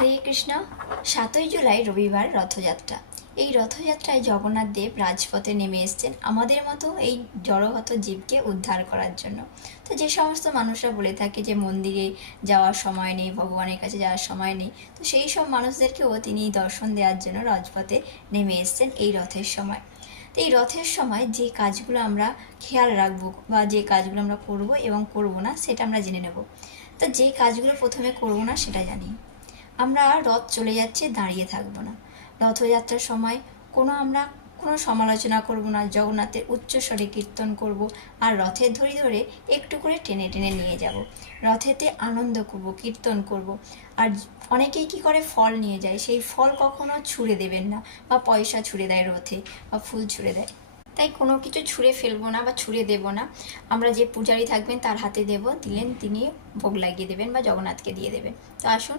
হরে কৃষ্ণ। 7ই জুলাই রবিবার রথযাত্রা। এই রথযাত্রায় জগন্নাথ দেব রাজপথে নেমে এসেছেন আমাদের মতো এই জড়হত জীবকে উদ্ধার করার জন্য। তো যে সমস্ত মানুষরা বলে থাকে যে মন্দিরে যাওয়ার সময় নেই, ভগবানের কাছে যাওয়ার সময় নেই, তো সেই সব মানুষদেরকেও তিনি দর্শন দেওয়ার জন্য রাজপথে নেমে এসেছেন এই রথের সময়। তো এই রথের সময় যে কাজগুলো আমরা খেয়াল রাখবো বা যে কাজগুলো আমরা করব এবং করব না সেটা আমরা জেনে নেব। তো যে কাজগুলো প্রথমে করব না সেটা জানি। আমরা রথ চলে যাচ্ছে, দাঁড়িয়ে থাকবো না। রথযাত্রার সময় আমরা কোনো সমালোচনা করব না, জগন্নাথের উচ্চস্বরে কীর্তন করব আর রথের ধরে ধরে একটু করে টেনে টেনে নিয়ে যাব। রথেতে আনন্দ করব, কীর্তন করব। আর অনেকেই কি করে ফল নিয়ে যায়, সেই ফল কখনো ছুঁড়ে দেবেন না, বা পয়সা ছুঁড়ে দেয় রথে, বা ফুল ছুঁড়ে দেয়। তাই কোনো কিছু ছুঁড়ে ফেলবো না বা ছুঁড়ে দেবো না। আমরা যে পূজারী থাকবেন তার হাতে দিলেন তিনি ভোগ লাগিয়ে দেবেন বা জগন্নাথকে দিয়ে দেবেন। তো আসুন